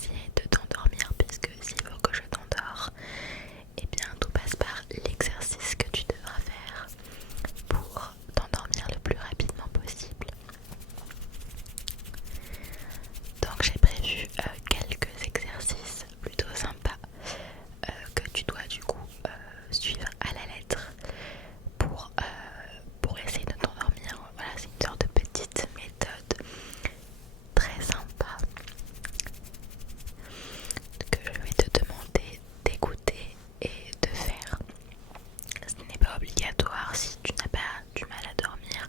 essayer de t'endormir, puisque s'il faut que je t'endors, eh bien tout passe par l'exercice que tu devras faire pour t'endormir le plus rapidement possible. Donc j'ai prévu quelques exercices plutôt sympas que tu dois du coup suivre à la lettre pour essayer de t'endormir. Voilà, c'est une sorte de petite méthode très sympa que je vais te demander d'écouter et de faire. Ce n'est pas obligatoire. Si tu n'as pas du mal à dormir,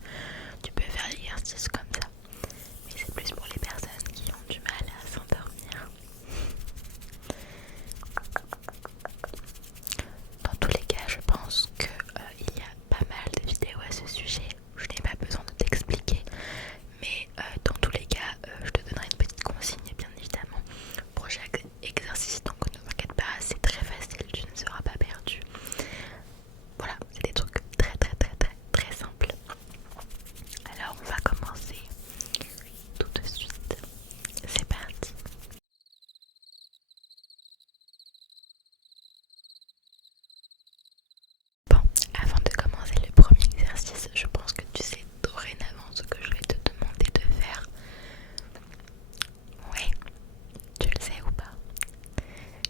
tu peux faire l'exercice comme ça, mais c'est plus pour les personnes qui ont du mal à s'endormir. Dans tous les cas, je pense qu'il y a pas mal de vidéos à ce sujet. Je n'ai pas besoin de t'expliquer, mais dans tous les cas, je te donnerai une petite consigne, bien évidemment, pour chaque exercice. Donc ne t'inquiète pas, c'est très facile, tu ne seras pas perdu. Voilà, c'est des trucs très simples. Alors on va commencer tout de suite. C'est parti. Bon, avant de commencer le premier exercice, je pense que tu sais dorénavant ce que je vais te demander de faire. Oui, tu le sais ou pas?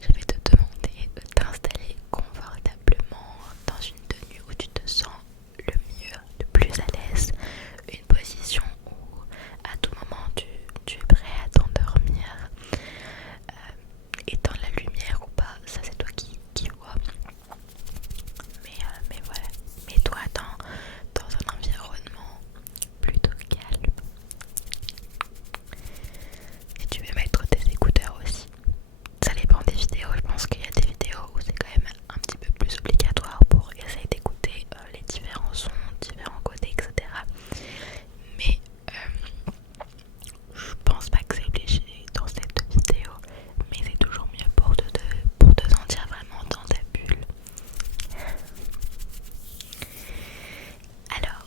Je vais te demander de t'installer confortablement dans une tenue où tu te sens le mieux, le plus à l'aise, une position où à tout moment tu es prêt à t'endormir, éteindre la lumière ou pas, ça c'est toi qui vois, mais voilà, mets-toi dans un environnement plutôt calme et tu veux mettre tes écouteurs aussi. Ça dépend des vidéos, je pense qu'il y a des vidéos où c'est quand même un petit peu plus obligatoire pour essayer d'écouter les différents sons, différents côtés, etc. Mais je pense pas que c'est obligé dans cette vidéo, mais c'est toujours mieux pour te sentir vraiment dans ta bulle. Alors,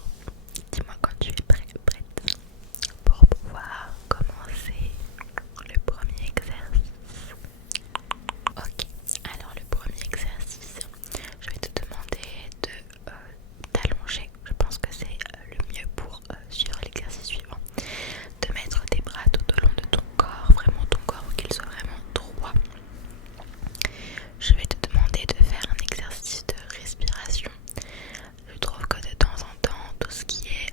dis-moi quand tu es prête pour pouvoir commencer le premier exercice. Ok, alors le premier exercice, je vais te demander de t'allonger. Je pense que c'est le mieux pour suivre l'exercice suivant. De mettre tes bras tout au long de ton corps, vraiment ton corps, pour qu'il soit vraiment droit. Je vais te demander de faire un exercice de respiration. Je trouve que de temps en temps, tout ce qui est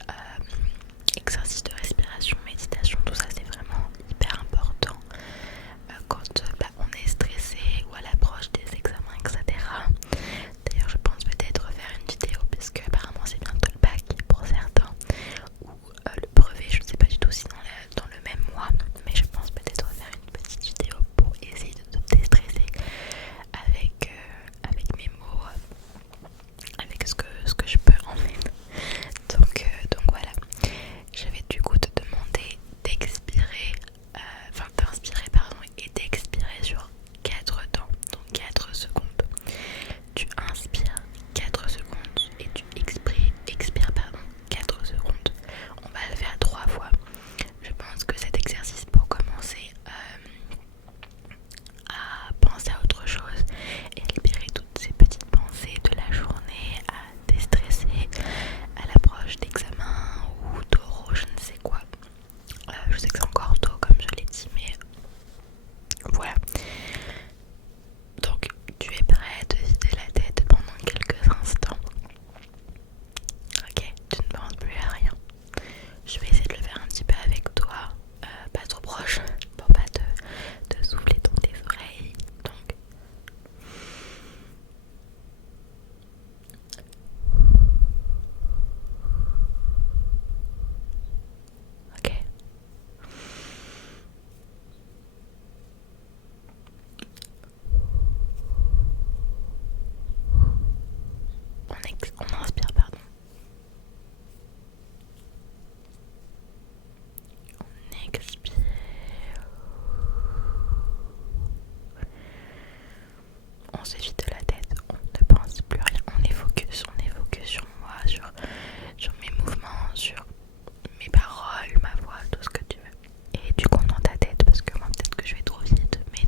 exercice de respiration, méditation, tout ça c'est vraiment hyper important quand on est stressé ou à l'approche des examens, etc. D'ailleurs, je pense peut-être faire une vidéo, puisque apparemment c'est bientôt le bac pour certains, ou le brevet, je ne sais pas du tout si dans le même mois, mais je pense peut-être faire une petite vidéo pour essayer de te déstresser avec mes mots, avec ce que je peux en fait. Donc voilà, je vais du coup te demander d'expirer, d'inspirer pardon, et d'expirer sur 4 temps, donc 4 secondes. Tu inspires 4 secondes et tu expires 4 secondes. On va le faire 3 fois. Je pense que cet exercice, pour commencer à penser à autre chose et libérer toutes ces petites pensées de la journée, à déstresser à l'approche d'examen ou d'oraux, je ne sais quoi. Je sais que c'est encore tôt comme je l'ai dit, mais voilà. Donc tu es prêt de vider la tête pendant quelques instants. Ok, tu ne penses plus à rien. Je vais essayer de le faire un petit peu avec toi, pas trop proche pour pas te souffler dans tes oreilles. Donc ok. On inspire, pardon. On expire. On se vide la tête, on ne pense plus rien, on est focus sur moi, sur mes mouvements, sur mes paroles, ma voix, tout ce que tu veux. Et tu comptes dans ta tête parce que moi peut-être que je vais trop vite, mais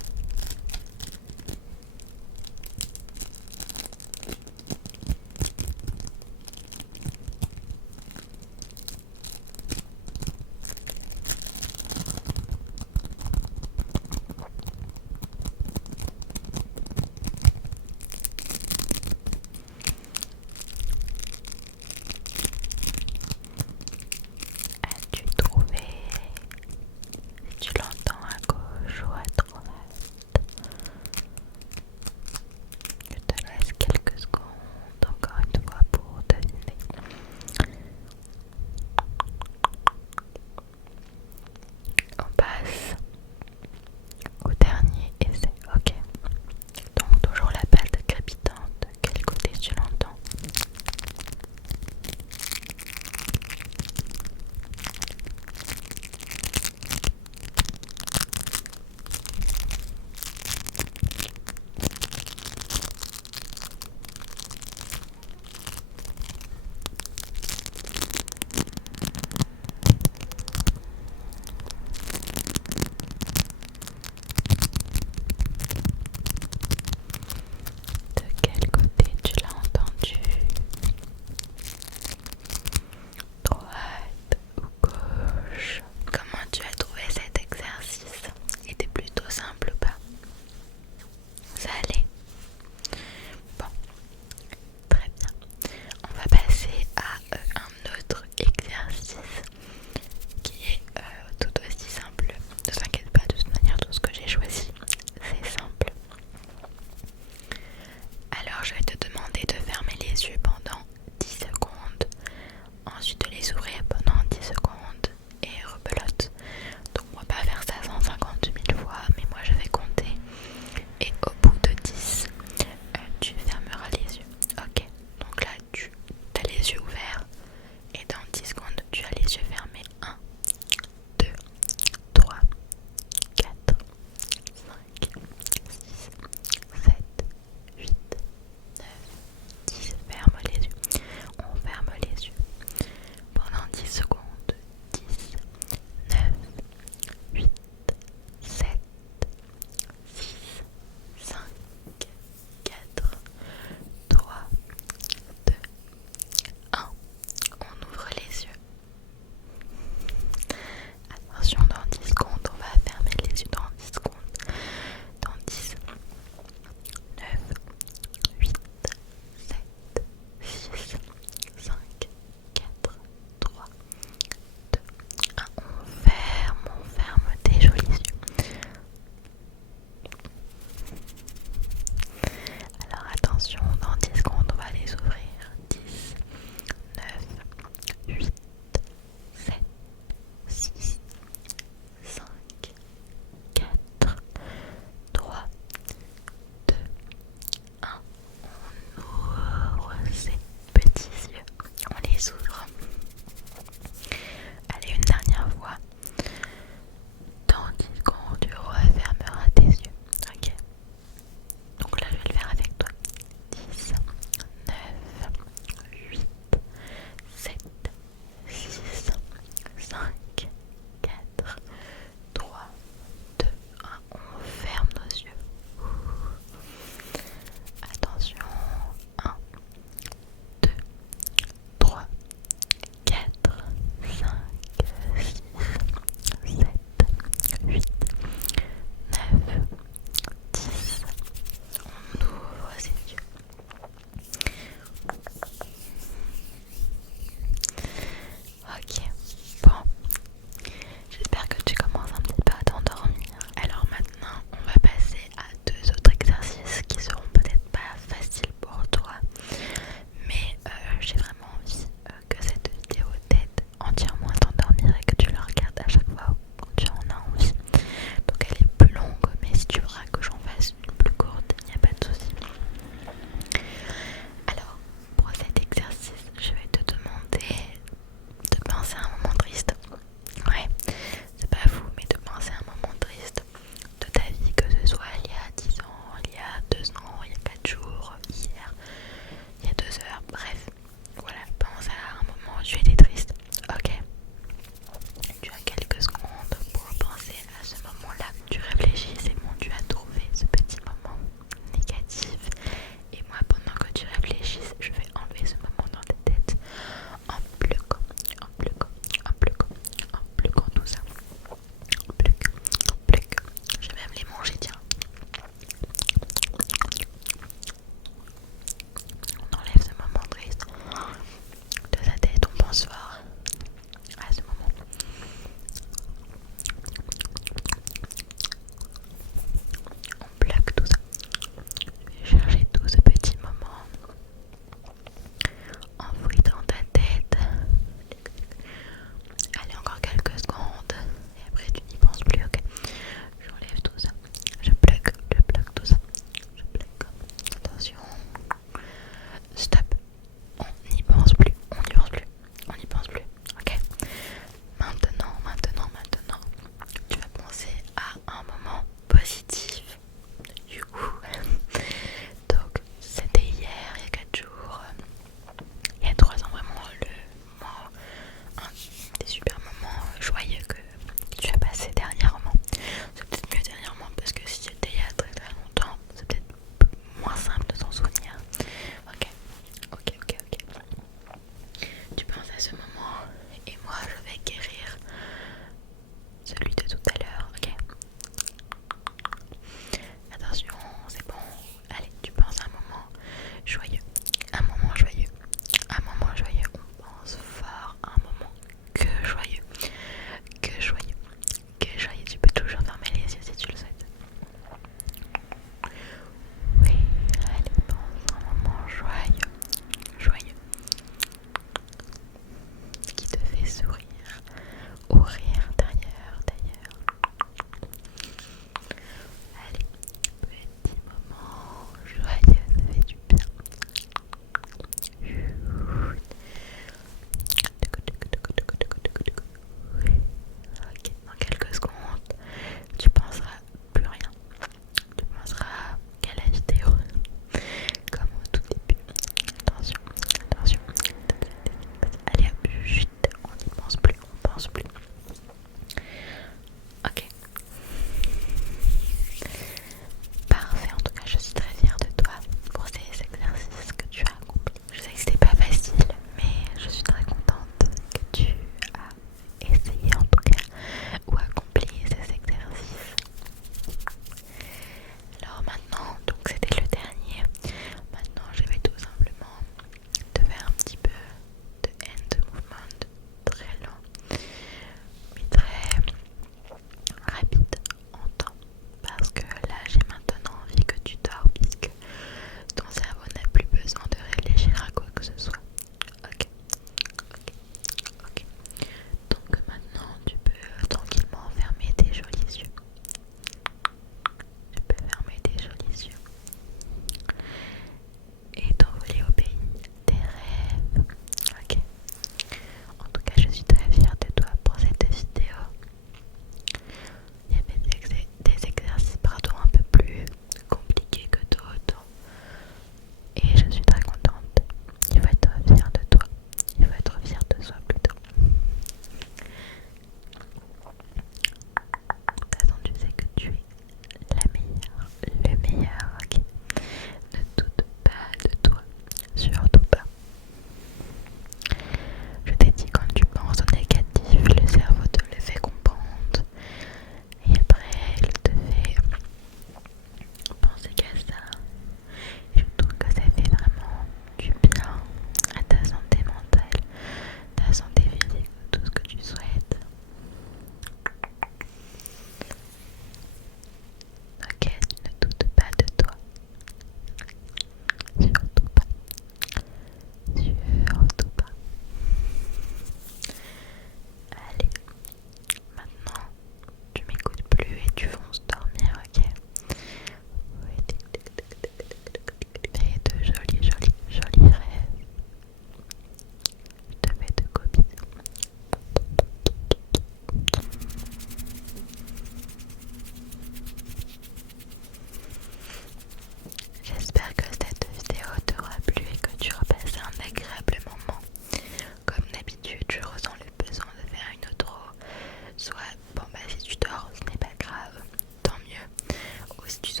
si tu sens